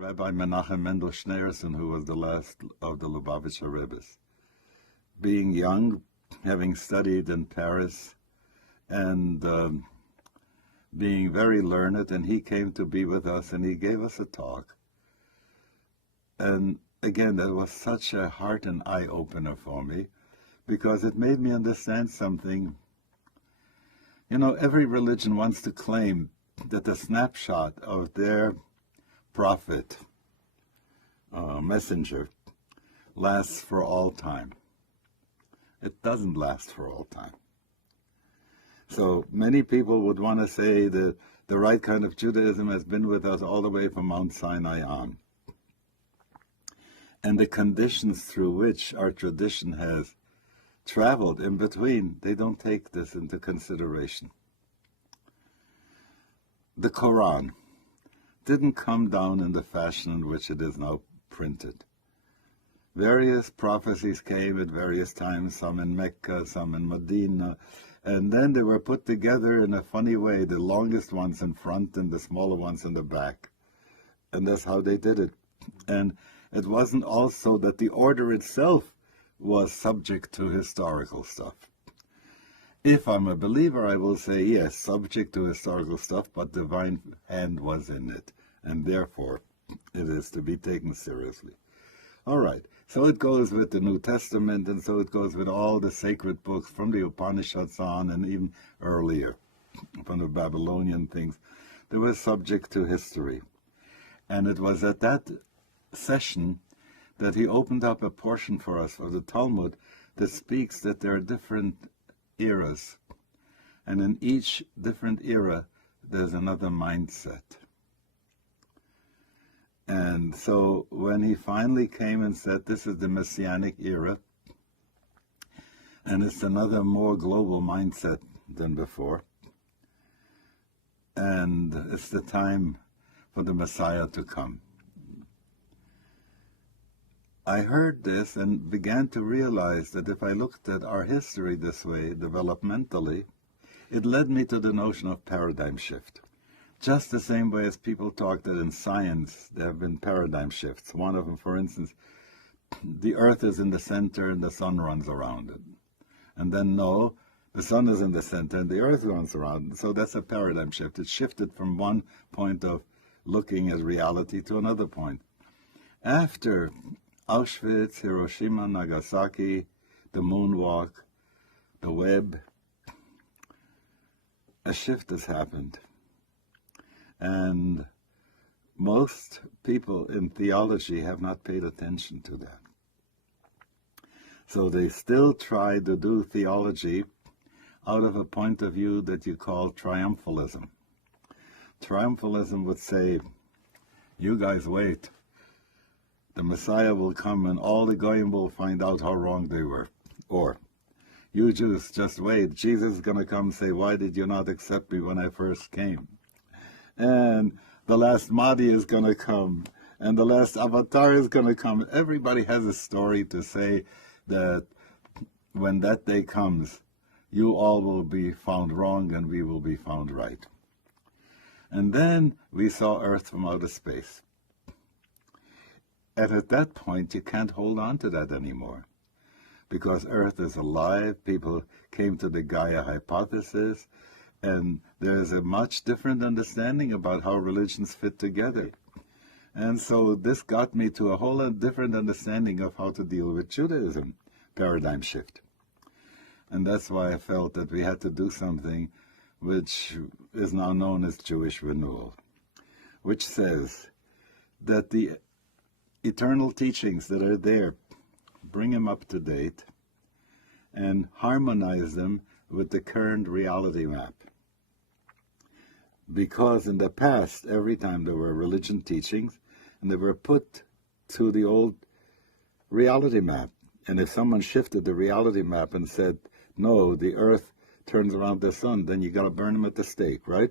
Rabbi Menachem Mendel Schneerson, who was the last of the Lubavitcher rebbes. Being young, having studied in Paris, and being very learned, and he came to be with us, and he gave us a talk. And again, that was such a heart and eye-opener for me, because it made me understand something. You know, every religion wants to claim that the snapshot of their prophet, messenger, lasts for all time. It doesn't last for all time. So many people would want to say that the right kind of Judaism has been with us all the way from Mount Sinai on. And the conditions through which our tradition has traveled in between, they don't take this into consideration. The Qur'an didn't come down in the fashion in which it is now printed. Various prophecies came at various times, some in Mecca, some in Medina, and then they were put together in a funny way, the longest ones in front and the smaller ones in the back. And that's how they did it. And it wasn't also that the order itself was subject to historical stuff. If I'm a believer, I will say, yes, subject to historical stuff, but divine hand was in it, and therefore it is to be taken seriously. All right, so it goes with the New Testament, and so it goes with all the sacred books from the Upanishads on, and even earlier, from the Babylonian things. They were subject to history. And it was at that session that he opened up a portion for us of the Talmud that speaks that there are different eras, and in each different era there's another mindset. And so when he finally came and said this is the Messianic era, and it's another more global mindset than before, and it's the time for the Messiah to come. I heard this and began to realize that if I looked at our history this way, developmentally, it led me to the notion of paradigm shift. Just the same way as people talk that in science there have been paradigm shifts. One of them, for instance, the Earth is in the center and the sun runs around it. And then no, the sun is in the center and the Earth runs around it. So that's a paradigm shift. It shifted from one point of looking at reality to another point. After Auschwitz, Hiroshima, Nagasaki, the moonwalk, the web, a shift has happened. And most people in theology have not paid attention to that. So they still try to do theology out of a point of view that you call triumphalism. Triumphalism would say, you guys wait. The Messiah will come and all the Goyim will find out how wrong they were. Or, you Jews, just wait. Jesus is going to come and say, why did you not accept me when I first came? And the last Mahdi is going to come. And the last Avatar is going to come. Everybody has a story to say that when that day comes, you all will be found wrong and we will be found right. And then we saw Earth from outer space. And at that point, you can't hold on to that anymore. Because Earth is alive, people came to the Gaia hypothesis, and there's a much different understanding about how religions fit together. And so this got me to a whole different understanding of how to deal with Judaism, paradigm shift. And that's why I felt that we had to do something which is now known as Jewish Renewal, which says that the eternal teachings that are there, bring them up to date and harmonize them with the current reality map. Because in the past, every time there were religion teachings, and they were put to the old reality map. And if someone shifted the reality map and said, no, the earth turns around the sun, then you got to burn them at the stake, right?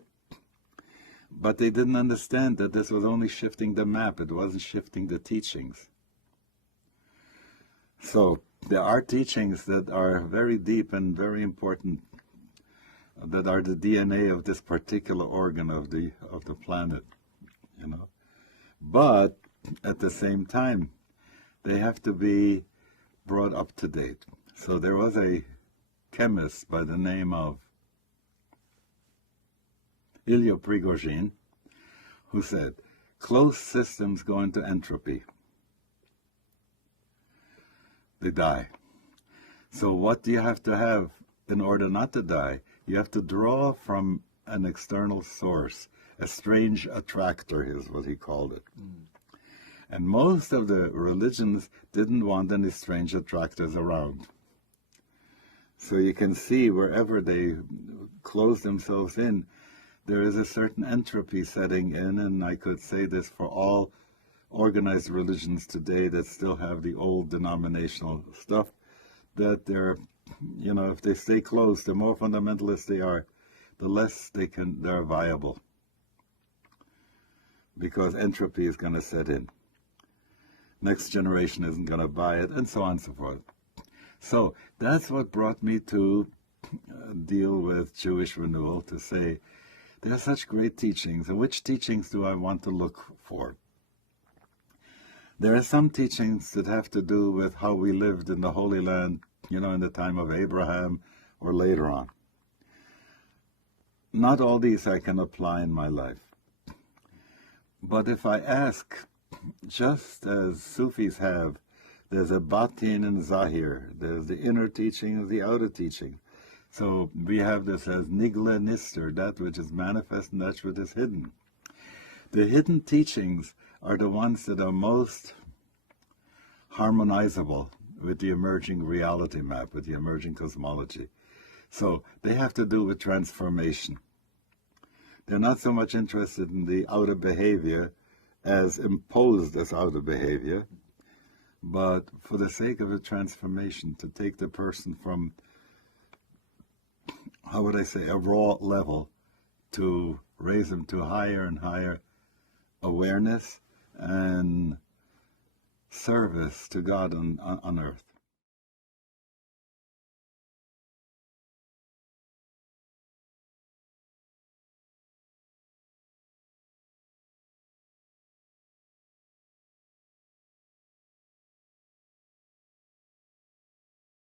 But they didn't understand that this was only shifting the map. It wasn't shifting the teachings. So there are teachings that are very deep and very important, that are the DNA of this particular organ of the planet, you know. But at the same time, they have to be brought up to date. So there was a chemist by the name of Ilya Prigozhin who said, closed systems go into entropy. They die. So what do you have to have in order not to die? You have to draw from an external source. A strange attractor is what he called it. And most of the religions didn't want any strange attractors around. So you can see wherever they close themselves in, there is a certain entropy setting in, and I could say this for all organized religions today that still have the old denominational stuff, that they're, if they stay closed, the more fundamentalist they are, the less they're viable. Because entropy is going to set in. Next generation isn't going to buy it, and so on and so forth. So that's what brought me to deal with Jewish renewal, to say, there are such great teachings, and which teachings do I want to look for? There are some teachings that have to do with how we lived in the Holy Land, in the time of Abraham or later on. Not all these I can apply in my life. But if I ask, just as Sufis have, there's a batin and zahir, there's the inner teaching and the outer teaching. So we have this as nigle nister, that which is manifest and that which is hidden. The hidden teachings are the ones that are most harmonizable with the emerging reality map, with the emerging cosmology. So they have to do with transformation. They're not so much interested in the outer behavior as imposed as outer behavior, but for the sake of a transformation, to take the person from, how would I say, a raw level, to raise them to higher and higher awareness and service to God on earth.